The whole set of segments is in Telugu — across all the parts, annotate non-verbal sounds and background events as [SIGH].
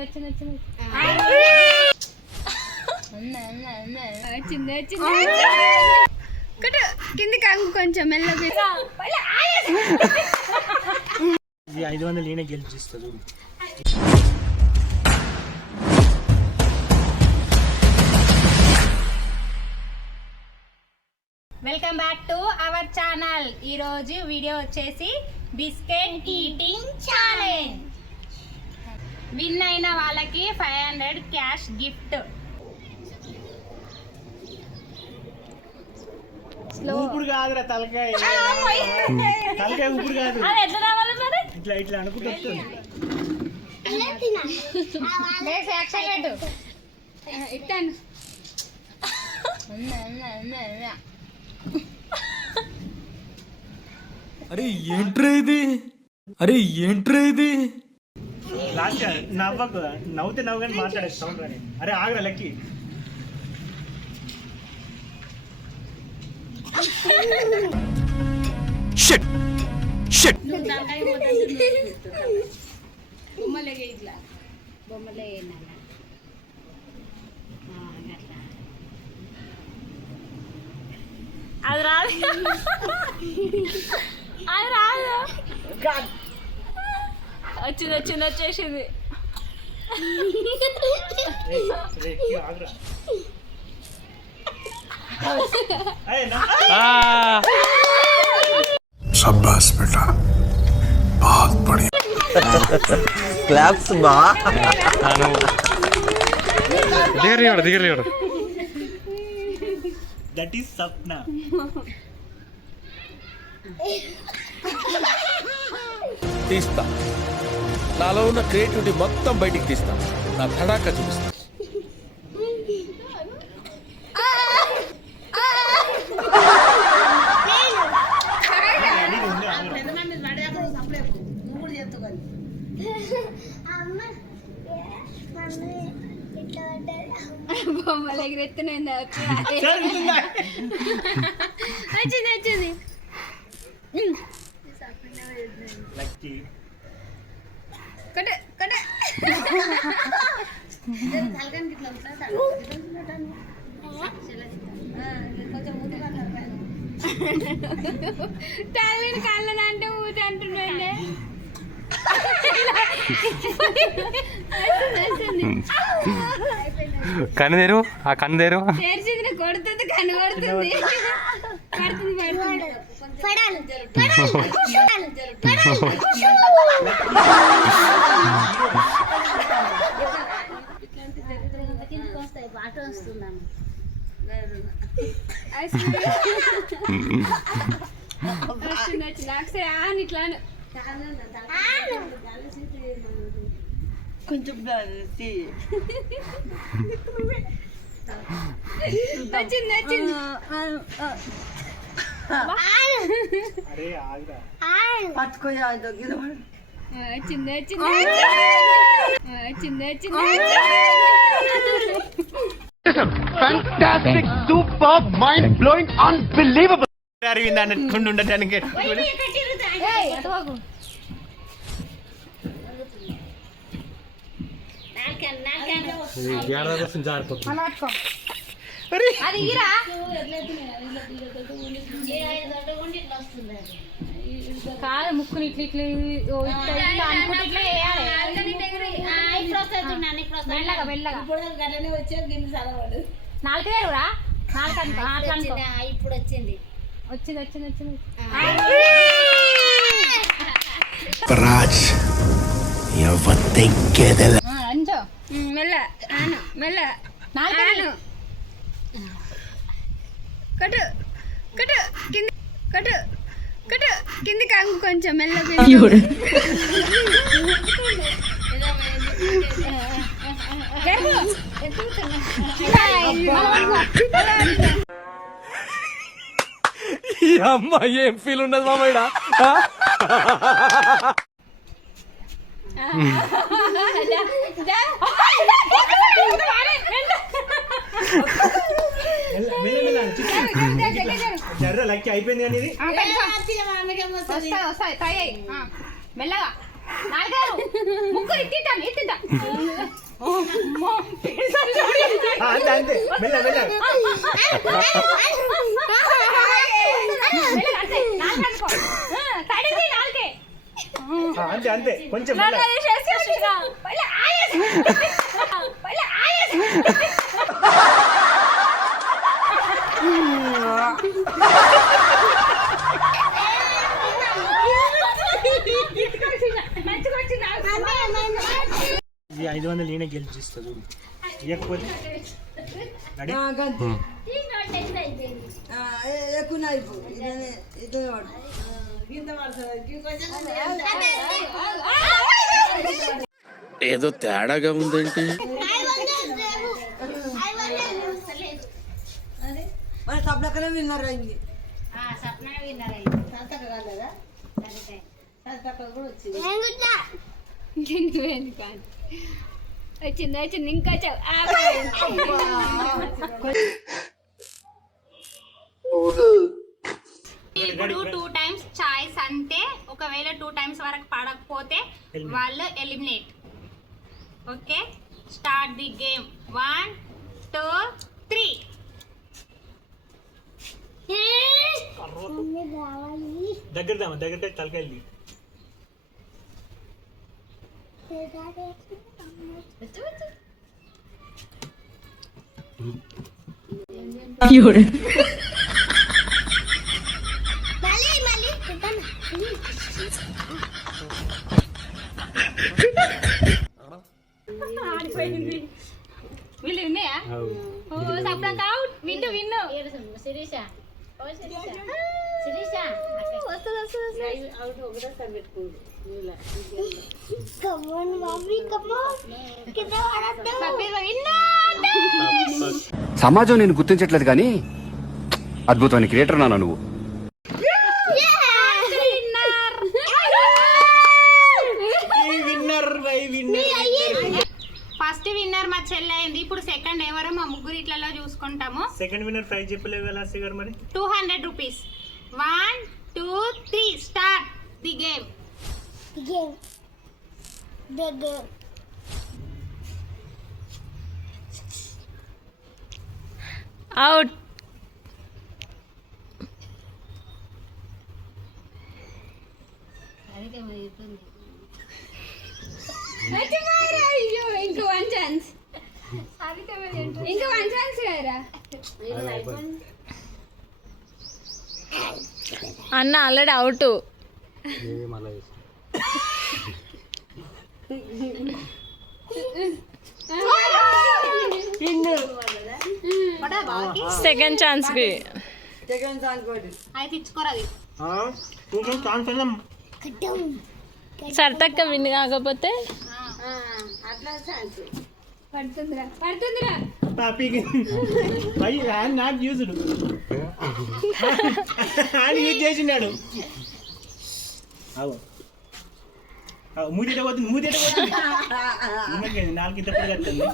వచ్చింది వచ్చింది. వచ్చింది వచ్చింది. కొంచెం మెల్లగా ఇది ఐదు వందలు నేనే గెలిచిస్తుంది welcome back to our channel ఈ రోజు వీడియో వచ్చేసి బిస్కెట్ ఈటింగ్ ఛాలెంజ్ విన్ అయిన వాళ్ళకి ఫైవ్ హండ్రెడ్ క్యాష్ గిఫ్ట్. ఊపుడు కాదురా తలకాయ. తలకాయ ఊపుడు కాదు. అది ఎట్లా రావాలి మరి? ఇట్లా ఇట్లా అనుకుంటూ ఇట్టాను. అరే ఏంట్రా ఇది? అరే ఏంట్రా ఇది? లాస్ట్ నవ్వకు నవ్వుతే నవ్వు కానీ మాట్లాడే సౌండ్ అని అరే ఆగరా లెక్కి షిట్ షిట్ బొమ్మలే ఇట్లా బొమ్మలే అది రాదు అది రాదు వచ్చింది వచ్చింది వచ్చేసింది లెక్కి ఆగరా అయ్యే నా शाबाश बेटा बहुत बढ़िया క్లాప్స్ బా దిగలేడు దిగలేడు దట్ ఈస్ సప్న తీస్తా నాలో ఉన్న క్రియేటివిటీ మొత్తం బయటికి తీస్తా. నా తడాక చూపిస్తా. బొమ్మలు [LAUGHS] వచ్చింది వచ్చింది లెక్కి కట్టు కట్టు తల్లిని కళ్ళని అంటే ఊట అంటున్నాండి కన్ను తెరు ఆ కన్ను తెరు. తెరిచింది కొడుతుంది కనబడుతుంది పడుతుంది పడుతుంది. [LAUGHS] Ice cream. వచ్చింది వచ్చింది ఒకసారి ఆన్ ఇట్లా అను. వచ్చింది ఆగరా వచ్చింది వచ్చింది వచ్చింది వచ్చింది అరవింద్ ఉండటానికి కాదు ముక్కుని ఇట్లా ఇట్లా అనుకుంటే ఇట్లా వేయాలి మెల్లగా మెల్లగా నాలుగు వేలు రా నాలుగు ఇప్పుడు వచ్చింది. మెల్ల ఆను కటు కటు కటు కటు కింది కాంగు కొంచెం మెల్ల ఈ అమ్మ ఏం ఫీల్ ఉండదు మామయ్య. జర్ర లెక్కి అయిపోయింది కానీ ఇది. వస్తాయి వస్తాయి ట్రై అయ్యి మెల్లగా. నాలుగారు. ముగ్గురు ఇట్టింటాను ఇట్టింటా ఆ, అంతే అంతే మెల్ల మెల్ల అంతే అంతే కొంచెం ఐదు వందలు ఈయన గెలిచిస్తుంది ఇవ్వకపోతే రెడీ ఏదో తేడాగా ఉందేంటి వచ్చింది వచ్చింది ఇంకా చెప్ ఇప్పుడు టూ టైమ్స్ చాయిస్ అంతే ఒకవేళ టూ టైమ్స్ వరకు పడకపోతే. వాళ్ళు eliminate okay start the game one two three దగ్గర దగ్గర తలకెళ్ళి వీళ్ళు ఉన్నాయా ఓ సప్నంక అవుట్ విన్ను విన్ను. శిరీష. సమాజం నేను గుర్తించట్లేదు కానీ అద్భుతమైన క్రియేటర్ నాన్న నువ్వు winner by winner first winner మా చెల్లి అయింది ఇప్పుడు సెకండ్ ఎవరు మా ముగ్గురు చూసుకుంటాము సెకండ్ విన్నర్ ప్రైజ్ చెప్పలేవు కదా లాస్ట్ గారు మరి? Two hundred rupees one two three start the game out అయ్యో ఇంకో వన్ ఛాన్స్ ఇంకో వన్ ఛాన్స్ కదా అన్న ఆల్రెడీ అవుట్. సెకండ్ ఛాన్స్కి. అయితే ఇచ్చుకోరు అది ఇంకేం ఛాన్స్ అన్నాం సర్తక్క విన్ కాకపోతే? పడుతుందిరా. పడుతుందిరా. పాపీకి hand not used hand use చేసినాడు. అవు పోతుంది మూతిట పోతుంది ఈమెకి నాలుగు ఇంత పొడి కట్టింది.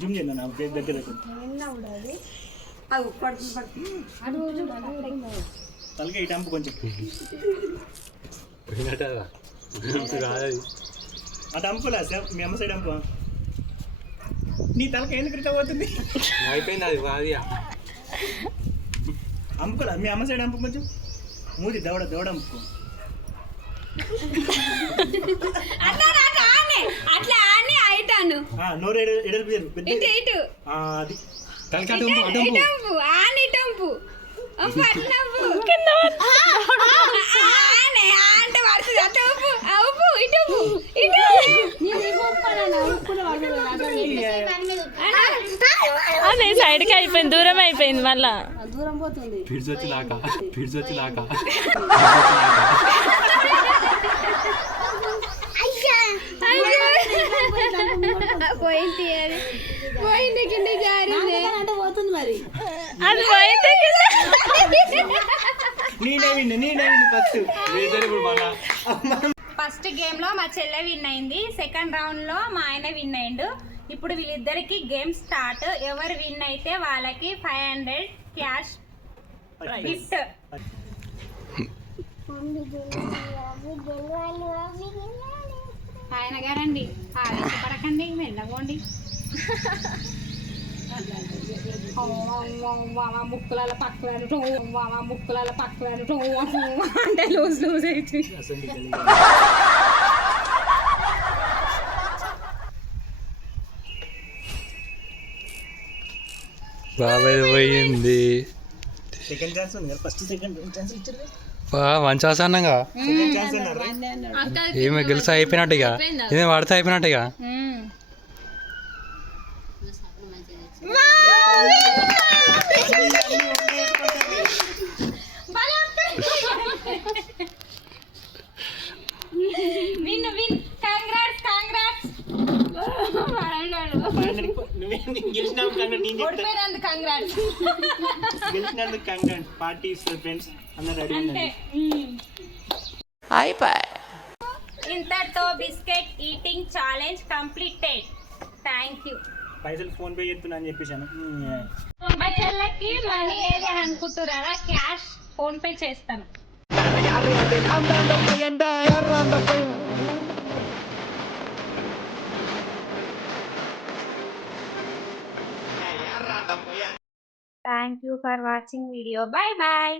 జూమ్ చేద్దాం నా పేరు దగ్గర తలకే కొంచెం. అటు అంపులా సార్ మీ అమ్మ సైడ్ అంపు నీ తలక ఎందుకు ఇట్లా పోతుంది అయిపోయింది అది వాదియా అంపులా మీ అమ్మ సైడ్ కొంచెం. మూది దవడ దవడ అంపు అట్లా అట్లా ఆనే. అయిటాను నోరు ఎడలు అది. అంటే పడుతుంది ఇటు అదే సైడ్కి అయిపోయింది దూరం అయిపోయింది మళ్ళా. పిడిచొచ్చి దాకా పిడిచొచ్చి దాకా పోయింది అది. పోయింది కింద జారింది. అది పోయింది కదా. నేనే విన్ను నేనే విన్ను ఫస్ట్ ఫస్ట్ గేమ్లో మా చెల్లె విన్ అయింది. సెకండ్ రౌండ్లో మా ఆయన విన్ అయిండు ఇప్పుడు వీళ్ళిద్దరికి గేమ్ స్టార్ట్. ఎవరు విన్ అయితే వాళ్ళకి ఫైవ్ హండ్రెడ్ క్యాష్ గిఫ్ట్. [LAUGHS] ఆయన గారండి. ఆవేశపడకండి మెల్లగోండి [LAUGHS] అంటే లూజ్ లూజ్ అయితే. బాబాయ్ పోయింది. సెకండ్ ఛాన్స్ ఉంది కదా ఫస్ట్ సెకండ్ ఛాన్స్ ఇచ్చారు మంచి అన్నారు. ఏమి గెలిచి అయిపోయినట్టుగా ఇదే వాడితే అయిపోయినట్టుగా విన్ విన్ కాంగ్రాట్స్ కాంగ్రాట్స్ ఓడిపోయినందుకు కాంగ్రాట్స్ గెలిచినందుకు కంగ్రాట్ పార్టీ ఇస్తారు ఫ్రెండ్స్ అందరు ready biscuit eating challenge completed thank you పైసలు ఫోన్ పే చేస్తున్నా అని చెప్పేసాను మా చెల్లెకి మనీ ఏది అనుకుంటున్నారా క్యాష్ ఫోన్ పే చేస్తాను thank you for watching video bye bye